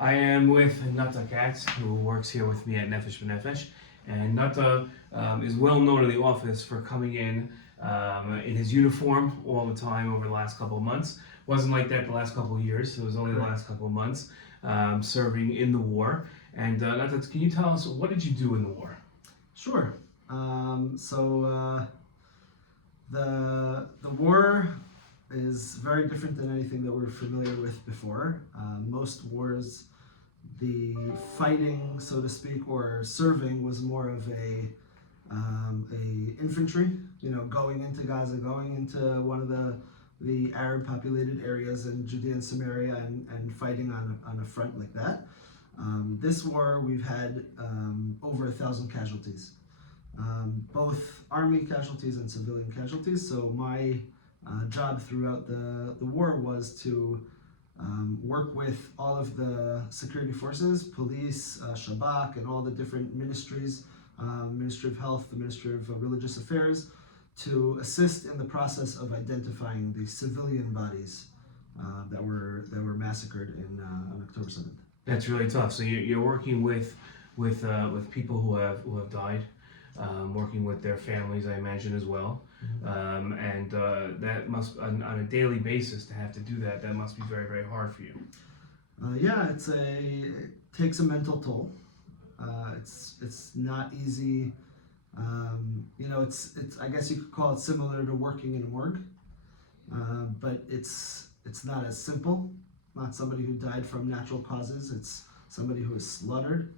I am with Natah Katz, who works here with me at Nefesh B'Nefesh. And Natah is well known in the office for coming in his uniform all the time over the last couple of months. Wasn't like that the last couple of years, so it was only the last couple of months serving in the war. And Natah, can you tell us, what did you do in the war? Sure. The war is very different than anything that we're familiar with before. Most wars, the fighting, so to speak, or serving was more of a infantry. Going into Gaza, going into one of the Arab populated areas in Judea and Samaria, and fighting on a front like that. This war, we've had over 1,000 casualties, both army casualties and civilian casualties. So my job throughout the war was to work with all of the security forces, police, Shabak, and all the different ministries, Ministry of Health, the Ministry of Religious Affairs, to assist in the process of identifying the civilian bodies that were massacred on October 7th. That's really tough. So you're working with people who have died, working with their families, I imagine, as well. And that must, on a daily basis, to have to do that, that must be very, very hard for you. Yeah, it takes a mental toll. It's not easy. It's I guess you could call it similar to working in a morgue, but it's not as simple. Not somebody who died from natural causes. It's somebody who is slaughtered,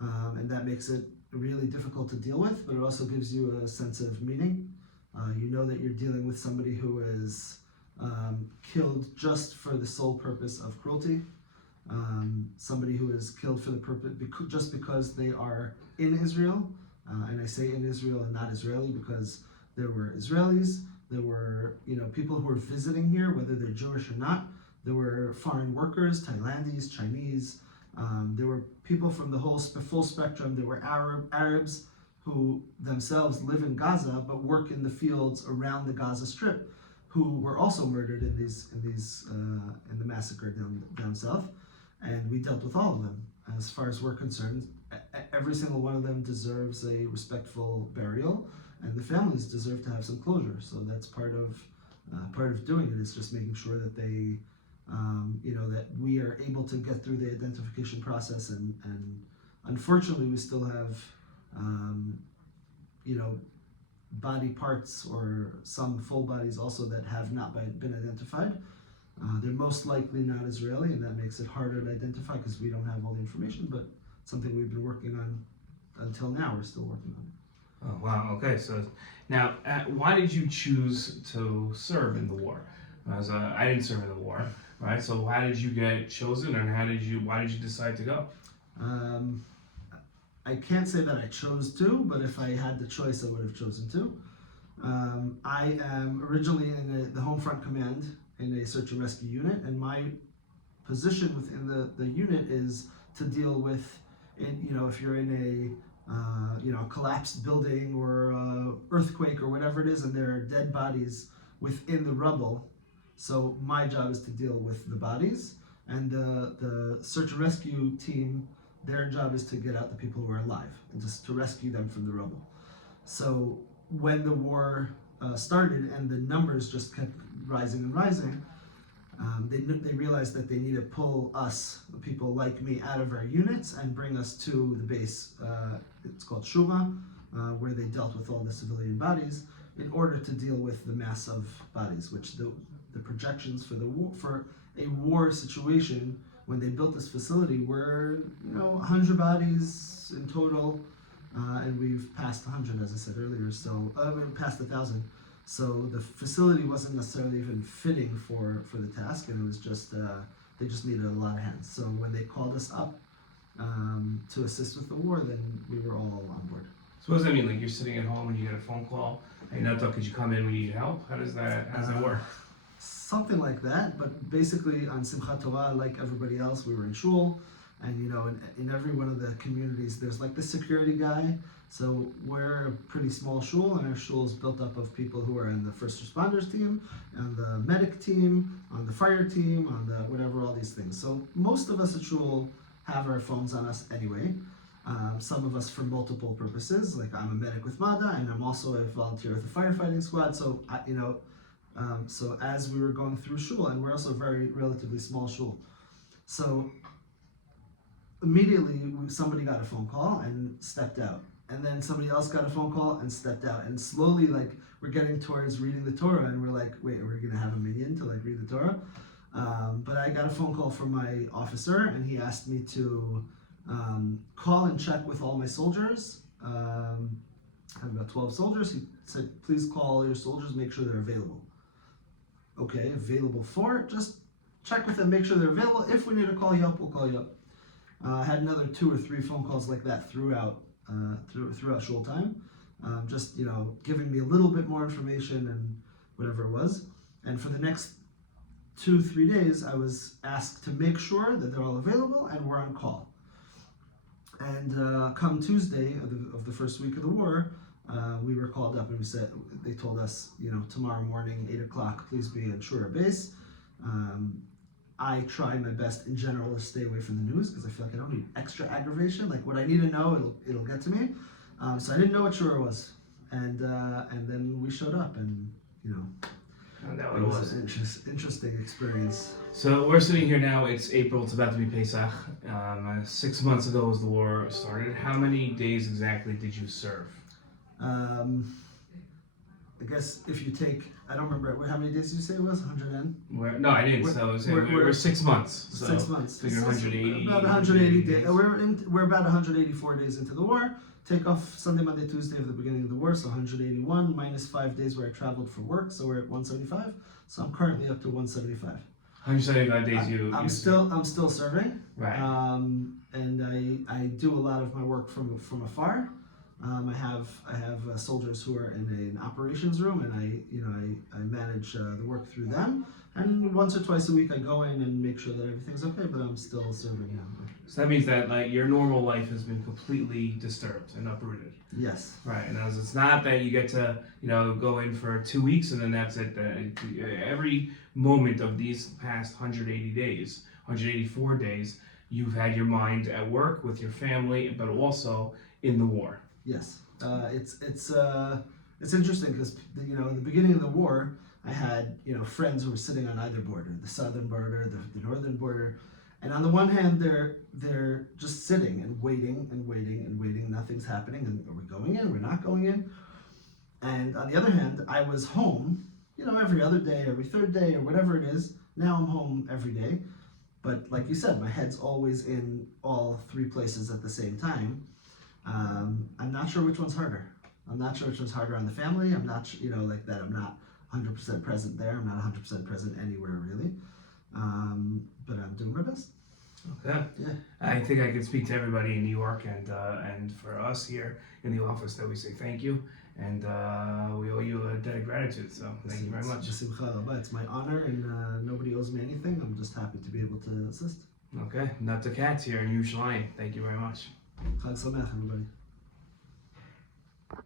and that makes it really difficult to deal with. But it also gives you a sense of meaning. You know that you're dealing with somebody who is killed just for the sole purpose of cruelty. Somebody who is killed for the purpose just because they are in Israel. And I say in Israel and not Israeli because there were Israelis, there were people who were visiting here, whether they're Jewish or not. There were foreign workers, Thailandese, Chinese. There were people from the whole full spectrum. There were Arabs who themselves live in Gaza but work in the fields around the Gaza Strip, who were also murdered in the massacre down south. And we dealt with all of them. As far as we're concerned, every single one of them deserves a respectful burial, and the families deserve to have some closure. So that's part of doing it, is just making sure that they, that we are able to get through the identification process. And unfortunately, we still have, body parts or some full bodies also that have not been identified. They're most likely not Israeli, and that makes it harder to identify because we don't have all the information, but something we've been working on until now. We're still working on it. Oh, wow. Okay. So now, why did you choose to serve in the war? I didn't serve in the war, right? So how did you get chosen, and why did you decide to go? I can't say that I chose to, but if I had the choice, I would have chosen to. I am originally in the Home Front Command in a search and rescue unit, and my position within the unit is to deal with, if you're in a collapsed building or earthquake or whatever it is, and there are dead bodies within the rubble. So my job is to deal with the bodies, and the search and rescue team, their job is to get out the people who are alive and just to rescue them from the rubble. So when the war started and the numbers just kept rising and rising, they realized that they need to pull us, people like me, out of our units and bring us to the base. It's called Shuva, where they dealt with all the civilian bodies in order to deal with the mass of bodies, which the projections for a war situation when they built this facility were 100 bodies in total, and we've passed 100, as I said earlier. So we passed 1,000. So the facility wasn't necessarily even fitting for the task, and it was just they just needed a lot of hands. So when they called us up to assist with the war, then we were all on board. So what does that mean? Like, you're sitting at home and you get a phone call, hey Natah, could you come in? We need help. How does that work? Something like that, but basically on Simchat Torah, like everybody else, we were in shul. And in every one of the communities, there's like the security guy. So we're a pretty small shul, and our shul is built up of people who are in the first responders team, on the medic team, on the fire team, on the whatever, all these things. So most of us at shul have our phones on us anyway. Some of us for multiple purposes, like I'm a medic with Natah, and I'm also a volunteer with the firefighting squad. So so as we were going through shul, and we're also a very relatively small shul, so immediately somebody got a phone call and stepped out, and then somebody else got a phone call and stepped out, and slowly like we're getting towards reading the Torah, and we're like, wait, we're gonna have a minyan to like read the Torah. But I got a phone call from my officer, and he asked me to call and check with all my soldiers. I have about 12 soldiers. He said, please call your soldiers, make sure they're available. Okay, available for? Just check with them, make sure they're available. If we need to call you up, we'll call you up. I had another 2 or 3 phone calls like that throughout shul time, just giving me a little bit more information and whatever it was. And for the next 2-3 days, I was asked to make sure that they're all available and we're on call. And come Tuesday of the first week of the war, we were called up and they told us, tomorrow morning, 8 o'clock, please be at Shura base. I try my best in general to stay away from the news because I feel like I don't need extra aggravation. Like what I need to know, it'll get to me. So I didn't know what Shura was, and then we showed up, and it was an interesting experience. So we're sitting here now. It's April. It's about to be Pesach. 6 months ago was the war started. How many days exactly did you serve? I guess if you take, I don't remember, how many days did you say it was? 100 and? No, I didn't. We're 6 months. So 6 months. Figure 180. About 180 days. We're about 184 days into the war. Take off Sunday, Monday, Tuesday of the beginning of the war, so 181 minus 5 days where I traveled for work, so we're at 175. So I'm currently up to 175. 175 days. I'm still serving. Right. And I do a lot of my work from afar. I have soldiers who are in an operations room, and I manage the work through them. And once or twice a week, I go in and make sure that everything's okay. But I'm still serving. Yeah. So that means that your normal life has been completely disturbed and uprooted. Yes. Right, and as it's not that you get to go in for 2 weeks and then that's it. Every moment of these past 180 days, 184 days, you've had your mind at work with your family, but also in the war. Yes, it's interesting because in the beginning of the war, I had friends who were sitting on either border, the southern border, the northern border, and on the one hand they're just sitting and waiting and waiting and waiting, nothing's happening, and are we going in? We're not going in. And on the other hand, I was home, every other day, every third day, or whatever it is. Now I'm home every day, but like you said, my head's always in all 3 places at the same time. I'm not sure which one's harder. I'm not sure which one's harder on the family. I'm not, like that. I'm not 100% present there. I'm not 100% present anywhere really. But I'm doing my best. Okay. Yeah. I think I can speak to everybody in New York and for us here in the office that we say thank you, and we owe you a debt of gratitude. So thank you very much. It's my honor, and nobody owes me anything. I'm just happy to be able to assist. Okay. Natah Katz here in Yerushalayim. Thank you very much. Chag Sameach, everybody.